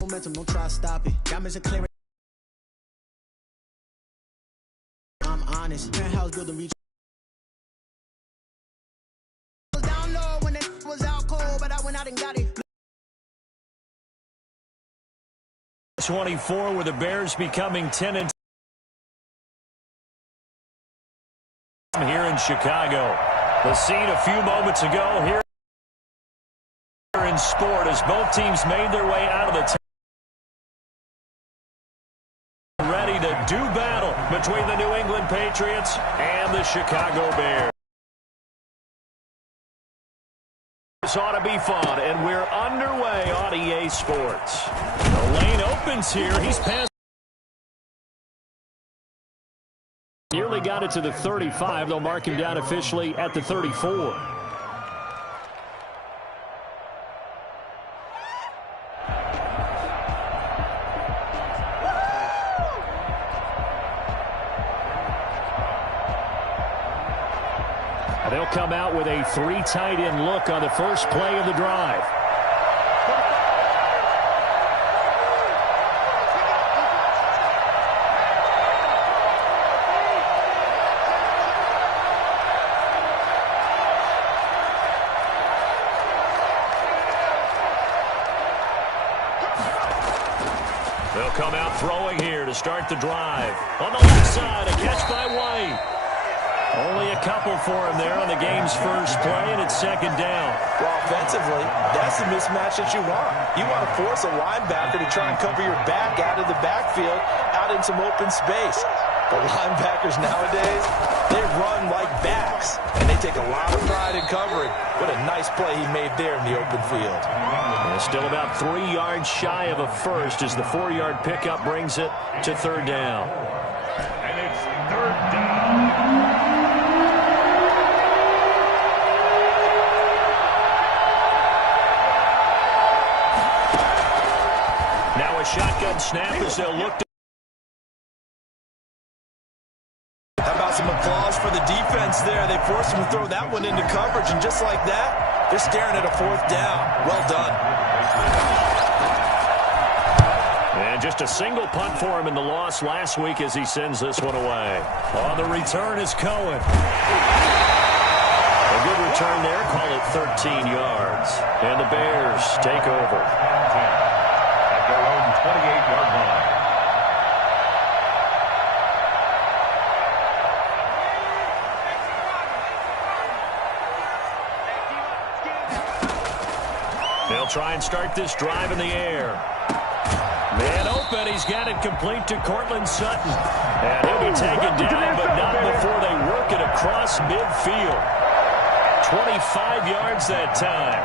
Momentum, don't try to stop it. Diamonds are clearing. I'm honest. Penthouse building reach. Was down low when it was out cold, but I went out and got it. 24 with the Bears becoming 10-10 here in Chicago. The scene a few moments ago here in sport as both teams made their way out of the town. Ready to do battle between the New England Patriots and the Chicago Bears. This ought to be fun, and we're underway on EA Sports. The lane opens here. He's passed. Nearly got it to the 35. They'll mark him down officially at the 34. They'll come out with a 3 tight end look on the first play of the drive. They'll come out throwing here to start the drive. On the left side, a catch by White. Only a couple for him there on the game's first play, and it's second down. Well, offensively, that's the mismatch that you want. You want to force a linebacker to try and cover your back out of the backfield, out in some open space. But linebackers nowadays, they run like backs, and they take a lot of pride in covering. What a nice play he made there in the open field. And still about 3 yards shy of a first as the 4-yard pickup brings it to third down. And it's third down. A shotgun snap as they'll look to. How about some applause for the defense there? They forced him to throw that one into coverage, and just like that, they're staring at a 4th down. Well done. And just a single punt for him in the loss last week as he sends this one away. On the return is Cohen. A good return there. Call it 13 yards. And the Bears take over. 28-yard line. They'll try and start this drive in the air. Man open. He's got it complete to Cortland Sutton. And he'll be taken down, but not before they work it across midfield. 25 yards that time.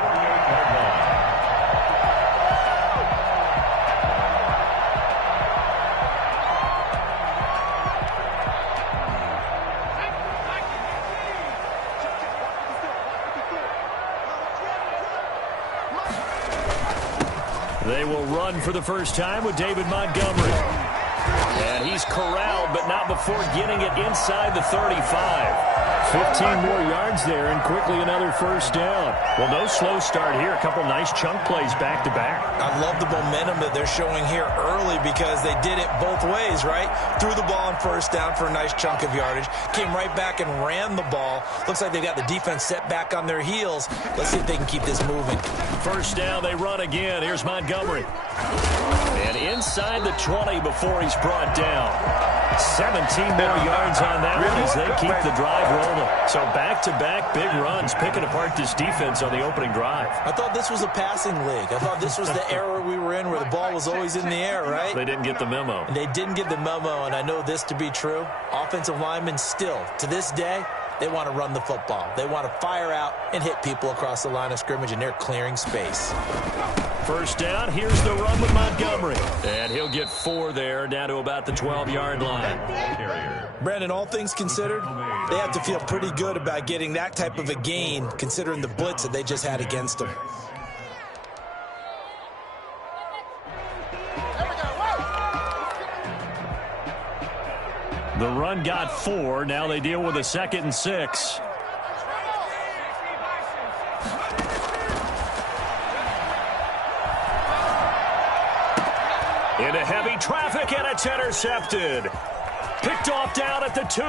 They will run for the first time with David Montgomery. And he's corralled, but not before getting it inside the 35. 15 more yards there, and quickly another first down. Well, no slow start here. A couple nice chunk plays back-to-back. I love the momentum that they're showing here early because they did it both ways, right? Threw the ball on first down for a nice chunk of yardage. Came right back and ran the ball. Looks like they've got the defense set back on their heels. Let's see if they can keep this moving. First down, they run again. Here's Montgomery. And inside the 20 before he's brought down. 17 more yards on that one as they keep the drive rolling. So back-to-back big runs, picking apart this defense on the opening drive. I thought this was a passing league. I thought this was the era we were in where the ball was always in the air, right? They didn't get the memo. And they didn't get the memo, and I know this to be true. Offensive linemen still, to this day, they want to run the football. They want to fire out and hit people across the line of scrimmage, and they're clearing space. First down, here's the run with Montgomery. And he'll get 4 there, down to about the 12-yard line. Brandon, all things considered, they have to feel pretty good about getting that type of a gain, considering the blitz that they just had against them. The run got 4. Now they deal with a 2nd and 6. Into heavy traffic, and it's intercepted. Picked off down at the 2.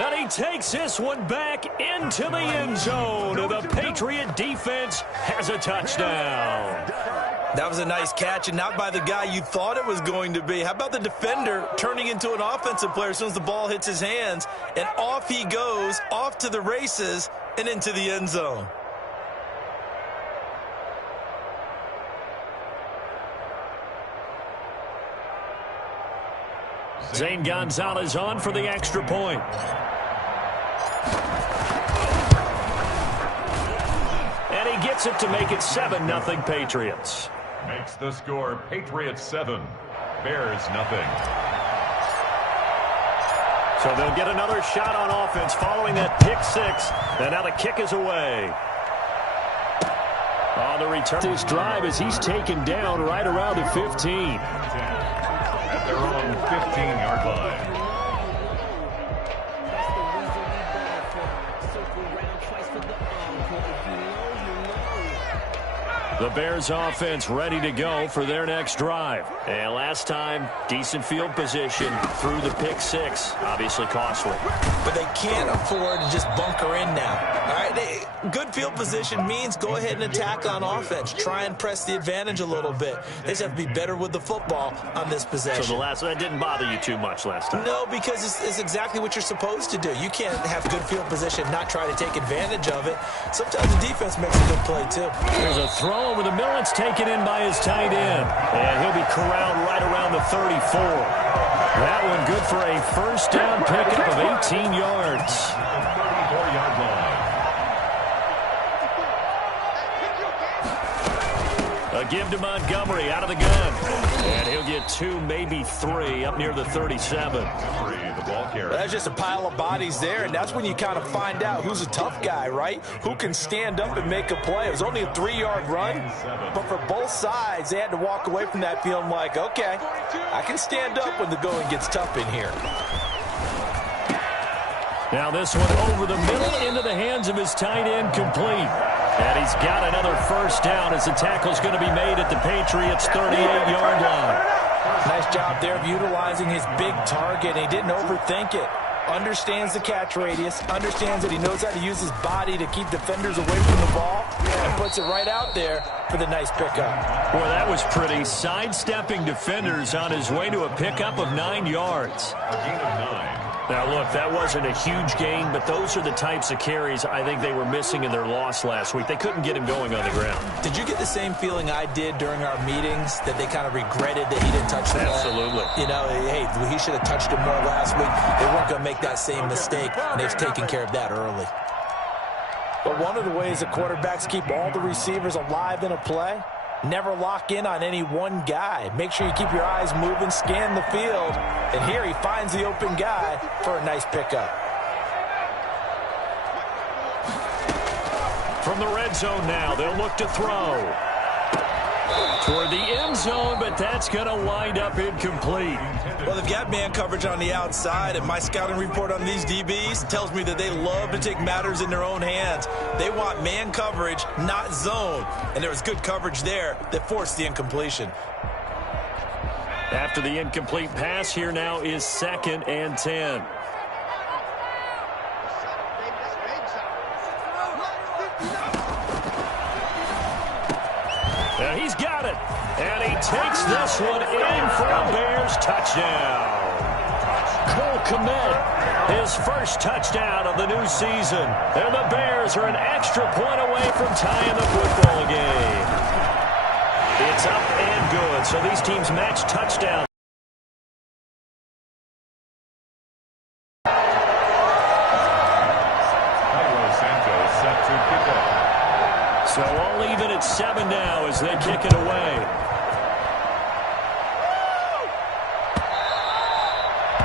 And he takes this one back into the end zone. The Patriot defense has a touchdown. That was a nice catch, and not by the guy you thought it was going to be. How about the defender turning into an offensive player as soon as the ball hits his hands, and off he goes, off to the races, and into the end zone. Zane Gonzalez on for the extra point. And he gets it to make it 7-0 Patriots. Makes the score Patriots 7, Bears nothing. So they'll get another shot on offense following that pick 6. And now the kick is away. On the return this drive as he's taken down right around the 15. At their own 15-yard line. The Bears offense ready to go for their next drive. And last time, decent field position through the pick 6. Obviously costly. But they can't afford to just bunker in now. All right, good field position means go ahead and attack on offense. Try and press the advantage a little bit. They just have to be better with the football on this possession. So that didn't bother you too much last time? No, because it's exactly what you're supposed to do. You can't have good field position, not try to take advantage of it. Sometimes the defense makes a good play, too. There's a throw over the middle. It's taken in by his tight end. And he'll be corralled right around the 34. That one good for a first down pickup of 18 yards. 34-yard line. A give to Montgomery out of the gun. And he'll get 2, maybe 3 up near the 37. The ball carrier. That's just a pile of bodies there, and that's when you kind of find out who's a tough guy, right? Who can stand up and make a play. It was only a 3-yard run, but for both sides, they had to walk away from that feeling like, okay, I can stand up when the going gets tough in here. Now this one over the middle into the hands of his tight end, complete. And he's got another first down as the tackle's going to be made at the Patriots' 38-yard line. Nice job there of utilizing his big target. He didn't overthink it. Understands the catch radius, understands that he knows how to use his body to keep defenders away from the ball, and puts it right out there for the nice pickup. Boy, that was pretty. Sidestepping defenders on his way to a pickup of 9 yards. A gain of 9. Now, look, that wasn't a huge gain, but those are the types of carries I think they were missing in their loss last week. They couldn't get him going on the ground. Did you get the same feeling I did during our meetings, that they kind of regretted that he didn't touch the ball? Absolutely. You know, hey, he should have touched it more last week. They weren't going to make that same mistake, and they've taken care of that early. But one of the ways that quarterbacks keep all the receivers alive in a play, never lock in on any one guy. Make sure you keep your eyes moving, scan the field. And here he finds the open guy for a nice pickup. From the red zone now, they'll look to throw. Toward the end zone, but that's going to wind up incomplete. Well, they've got man coverage on the outside, and my scouting report on these DBs tells me that they love to take matters in their own hands. They want man coverage, not zone. And there was good coverage there that forced the incompletion. After the incomplete pass, here now is 2nd and 10. And he's got it. And he takes this one in for a Bears touchdown. Cole Kmet, his first touchdown of the new season. And the Bears are an extra point away from tying the football game. It's up and good. So these teams match touchdowns. So all even at 7 now as they kick it away.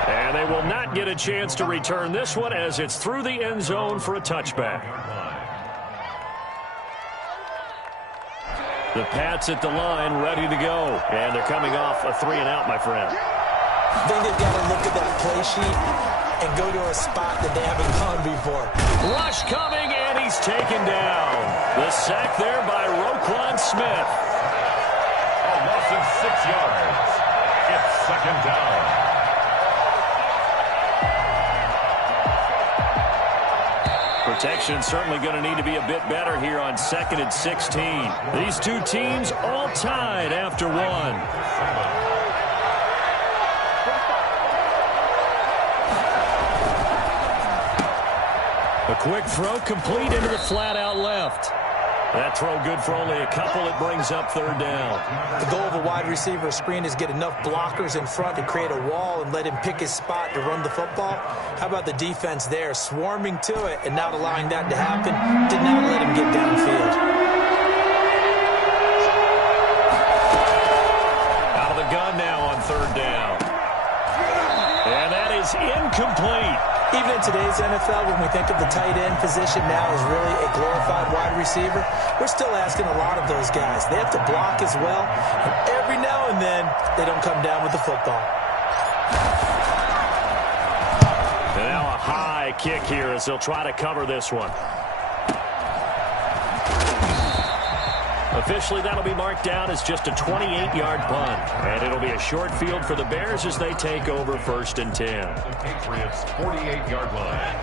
And they will not get a chance to return this one as it's through the end zone for a touchback. The Pats at the line, ready to go. And they're coming off a 3-and-out, my friend. I think they've got to look at that play sheet and go to a spot that they haven't gone before. Rush coming, and he's taken down. The sack there by Roquan Smith. A loss of 6 yards. It's second down. Protection certainly going to need to be a bit better here on 2nd and 16. These two teams all tied after one. A quick throw complete into the flat out left. That throw good for only a couple. It brings up 3rd down. The goal of a wide receiver screen is get enough blockers in front to create a wall and let him pick his spot to run the football. How about the defense there, swarming to it and not allowing that to happen? Did not let him get downfield. Out of the gun now on 3rd down. And that is incomplete. Even in today's NFL, when we think of the tight end position now as really a glorified wide receiver, we're still asking a lot of those guys. They have to block as well, and every now and then, they don't come down with the football. And now a high kick here as they'll try to cover this one. Officially, that'll be marked down as just a 28-yard punt. And it'll be a short field for the Bears as they take over 1st and 10. The Patriots' 48-yard line.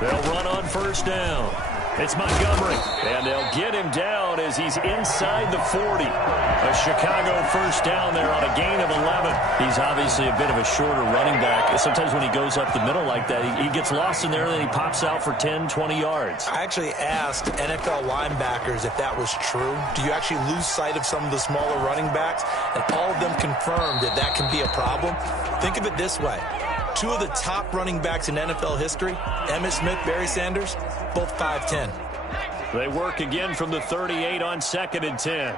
They'll run on 1st down. It's Montgomery, and they'll get him down as he's inside the 40. A Chicago 1st down there on a gain of 11. He's obviously a bit of a shorter running back. Sometimes when he goes up the middle like that, he gets lost in there, and then he pops out for 10, 20 yards. I actually asked NFL linebackers if that was true. Do you actually lose sight of some of the smaller running backs? And all of them confirmed that that can be a problem. Think of it this way. 2 of the top running backs in NFL history, Emmitt Smith, Barry Sanders, both 5'10". They work again from the 38 on 2nd and 10.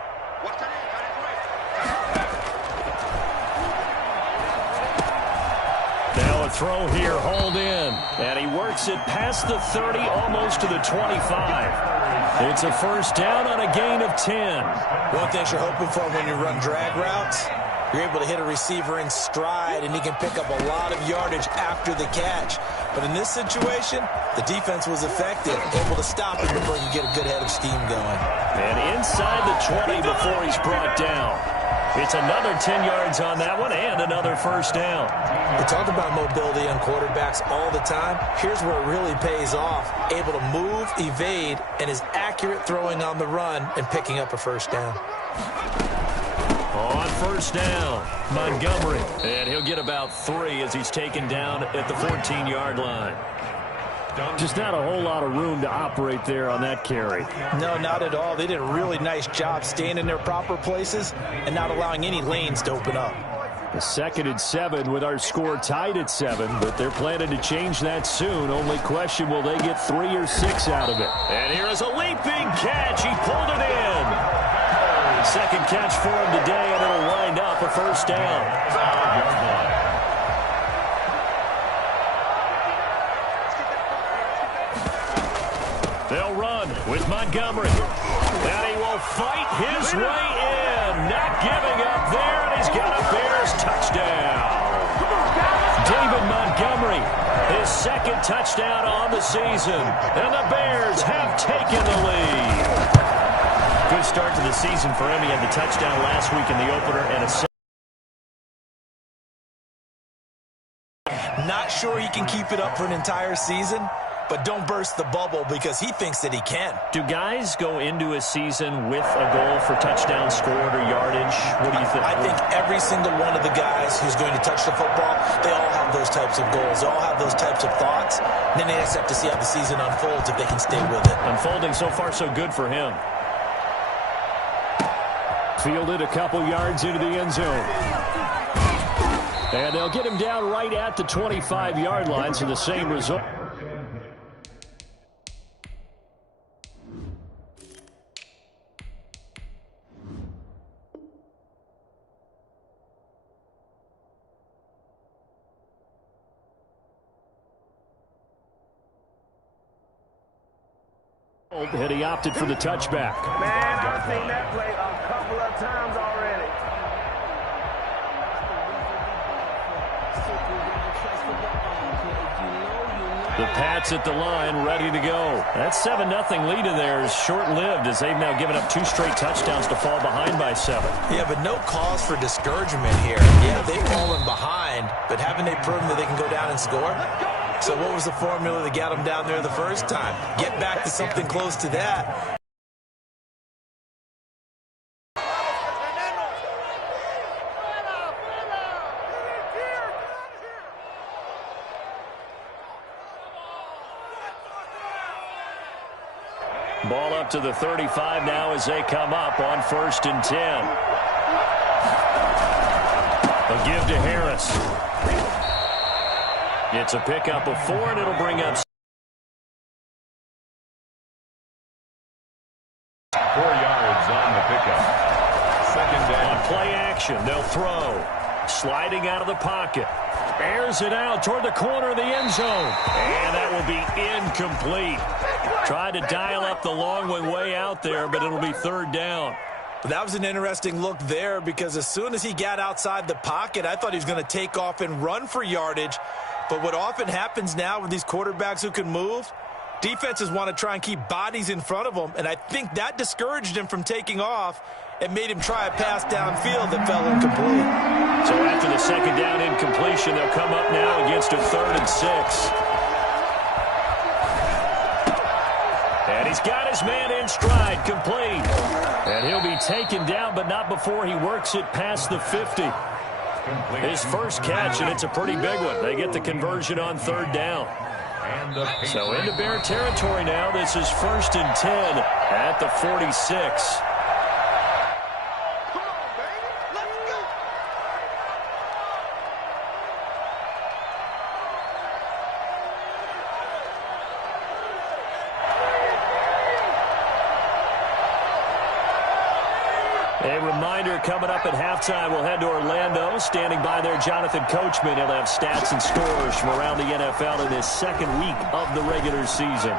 Now a throw here, hauled in. And he works it past the 30, almost to the 25. It's a 1st down on a gain of 10. One thing you're hoping for when you run drag routes, you're able to hit a receiver in stride, and he can pick up a lot of yardage after the catch. But in this situation, the defense was effective, able to stop him before he could get a good head of steam going. And inside the 20 before he's brought down. It's another 10 yards on that one and another 1st down. We talk about mobility on quarterbacks all the time. Here's where it really pays off. Able to move, evade, and is accurate throwing on the run and picking up a 1st down. On 1st down, Montgomery. And he'll get about 3 as he's taken down at the 14-yard line. Just not a whole lot of room to operate there on that carry. No, not at all. They did a really nice job staying in their proper places and not allowing any lanes to open up. The 2nd and 7 with our score tied at 7, but they're planning to change that soon. Only question, will they get 3 or 6 out of it? And here is a leaping catch. He pulled it in. 2nd catch for him today, and it'll wind up a 1st down. They'll run with Montgomery. And he will fight his way in. Not giving up there, and he's got a Bears touchdown. David Montgomery, his 2nd touchdown on the season. And the Bears have taken the lead. Good start to the season for him. He had the touchdown last week in the opener and a Not sure he can keep it up for an entire season, but don't burst the bubble because he thinks that he can. Do guys go into a season with a goal for touchdown scored or yardage? What do you think? I think every single one of the guys who's going to touch the football, they all have those types of goals. They all have those types of thoughts. And then they just have to see how the season unfolds if they can stay with it. Unfolding so far so good for him. Fielded a couple yards into the end zone. And they'll get him down right at the 25-yard line, so the same result. And he opted for the touchback. Man, I've seen that play a couple of times already. The Pats at the line, ready to go. That 7-0 lead of theirs short-lived as they've now given up 2 straight touchdowns to fall behind by 7. Yeah, but no cause for discouragement here. Yeah, they've fallen behind, but haven't they proven that they can go down and score? So what was the formula that got them down there the first time? Get back to something close to that. Ball up to the 35 now as they come up on 1st and 10. A give to Harris. It's a pickup of 4, and it'll bring up 4 yards on the pickup. 2nd down. On play action, they'll throw. Sliding out of the pocket. Airs it out toward the corner of the end zone. And that will be incomplete. Tried to dial up the long one way out there, but it'll be 3rd down. That was an interesting look there because as soon as he got outside the pocket, I thought he was going to take off and run for yardage. But what often happens now with these quarterbacks who can move, defenses want to try and keep bodies in front of them, and I think that discouraged him from taking off and made him try a pass downfield that fell incomplete. So after the 2nd down incompletion, they'll come up now against a 3rd and 6. And he's got his man in stride, complete. And he'll be taken down, but not before he works it past the 50. His first catch, and it's a pretty big one. They get the conversion on 3rd down. So into Bear territory now. This is 1st and 10 at the 46. A reminder, coming up at halftime, we'll head to Orlando. Standing by there, Jonathan Coachman. He'll have stats and scores from around the NFL in this 2nd week of the regular season.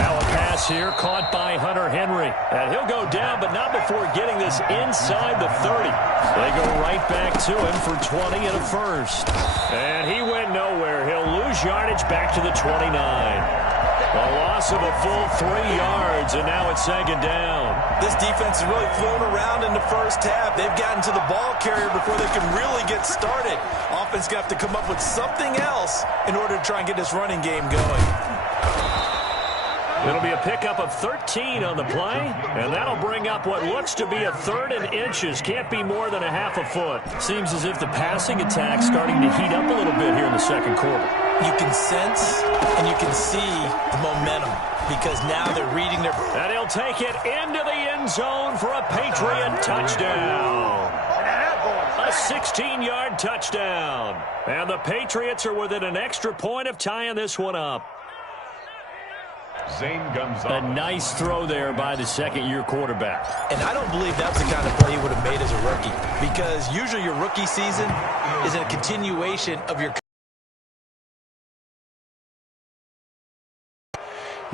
Now a pass here, caught by Hunter Henry. And he'll go down, but not before getting this inside the 30. They go right back to him for 20 and a first. And he went nowhere. He'll lose yardage back to the 29. A loss of a full 3 yards, and now it's 2nd down. This defense has really flown around in the first half. They've gotten to the ball carrier before they can really get started. Offense going to have to come up with something else in order to try and get this running game going. It'll be a pickup of 13 on the play, and that'll bring up what looks to be a 3rd and inches. Can't be more than a half a foot. Seems as if the passing attack's starting to heat up a little bit here in the 2nd quarter. You can sense and you can see the momentum because now they're reading their... And he'll take it into the end zone for a Patriot touchdown. A 16-yard touchdown. And the Patriots are within an extra point of tying this one up. A nice throw there by the 2nd-year quarterback. And I don't believe that's the kind of play he would have made as a rookie because usually your rookie season is a continuation of your...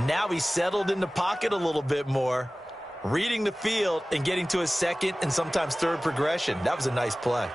Now he's settled in the pocket a little bit more, reading the field and getting to his 2nd and sometimes 3rd progression. That was a nice play.